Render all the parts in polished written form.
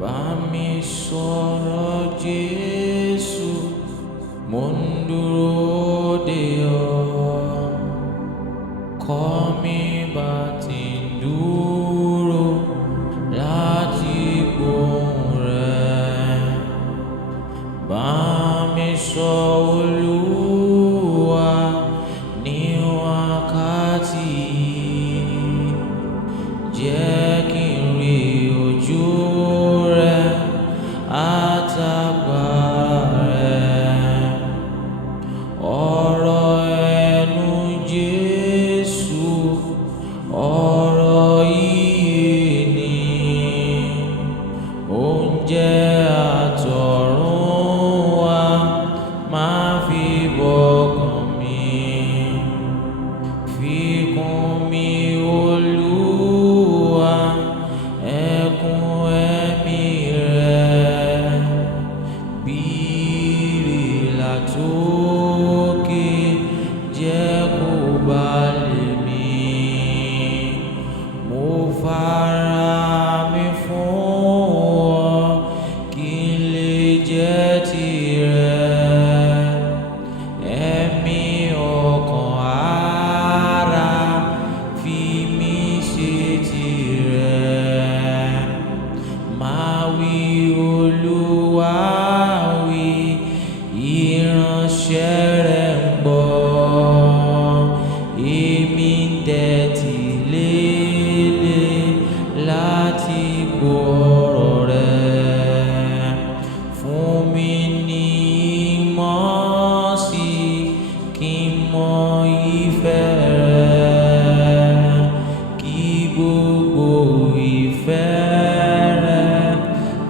Bá mi sọ̀rọ̀ Jésù, mo ń dúró dè ọ́. Kọ́ mi bá ti ń dúró láti gbóhùn rẹ̀. Bá mi sọ Olúwa ní wákàtí yìí. Jẹ́ kí n rí ojú rẹ̀ àtàgbàrà rẹ̀. Ọ̀rọ̀ ẹnu Jésù, ọ̀rọ̀ ìyè ni. Oúnjẹ àtọ̀run wá, máa fi bọ́kàn mi. Fi kún mi Olúwa, ẹkún ẹ̀mí rẹ̀. Bí ìrìlà tókè, jẹ́ kó balẹ̀ mi. Mo fara mi fún ọ, kí n lè jẹ́ tirẹ̀. Ẹ̀mí ọkàn ara, fi mí ṣe tirẹ̀. Máa wí Olúwa wí, ìránṣẹ́ rẹ̀ ń gbọ́. Èmi ń tẹ́tí lélẹ̀ láti gbọ́ ọ̀rọ̀ rẹ̀. Fún mi ní ìmọ̀ sí kí n mọ ìfẹ́ rẹ̀. Kí gbogbo ìfẹ́ rẹ̀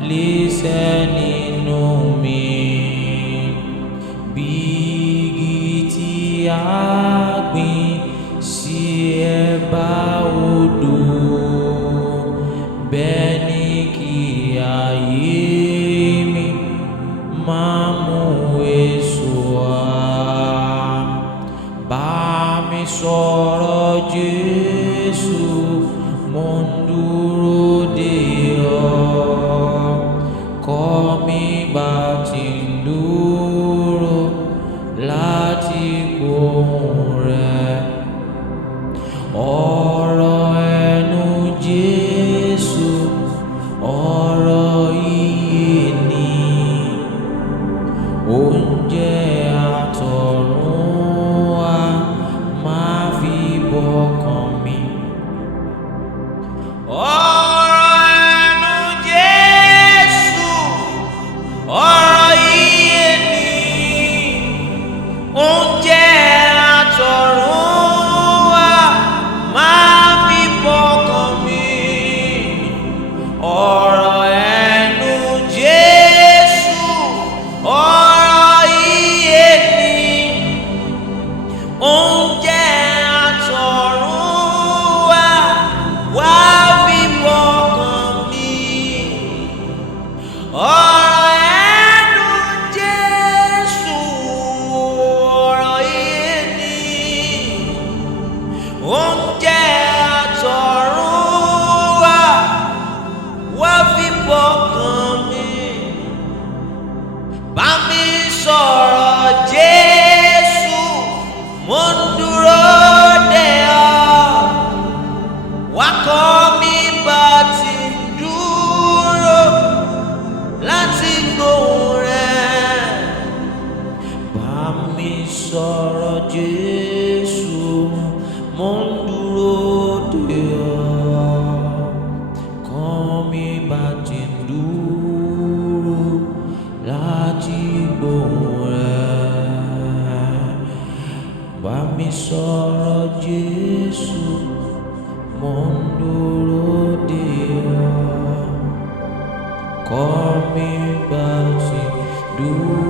lè ṣẹ nínú mi. Bí igi tí a gbìn sí ẹ̀bá odò, bẹ́ẹ̀ ni kí ayé mi máa mú èso wá. Bá mi sọ̀rọ̀ Jésù, mo ń dúró dè ọ́. Kọ́ mi bá ti ń dúró láti gbóhùn rẹ̀. Ọ̀rọ̀ ẹnu Jésù, ọ̀rọ̀ ìyè ni. Oúnjẹ àtọ̀run wá, máa fi bọ́kàn mi. Ọ̀rọ̀ ẹnu Jésù, ọ̀rọ̀ ìyè ni. Oúnjẹ àtọ̀run wá, máa fi bọ́kàn mi. Ọ̀rọ̀ ẹnu Jésù, ọ̀rọ̀ ìyè ni. Oúnjẹ àtọ̀run wá, wá fi bọ́kàn mi. Ọ̀rọ̀ ẹnu Jésù, ọ̀rọ̀ ìyè ni. Oúnjẹ àtọ̀run wá, wá fi bọ́kàn mi. Bá mi sọ̀rọ̀ Jésù, mo ń dúró dè ọ́. Wá kọ́ mi bá ti ń dúró láti gbóhùn rẹ̀. Bá mi sọ̀rọ̀ Jésù, mo ń dúró dè ọ́. Kọ́ mi bá ti ń dúró láti gbóhùn rẹ̀. Bá mi sọ̀rọ̀ Jésù, mo ń dúró dè ọ́. Kọ́ mi bá ti dúró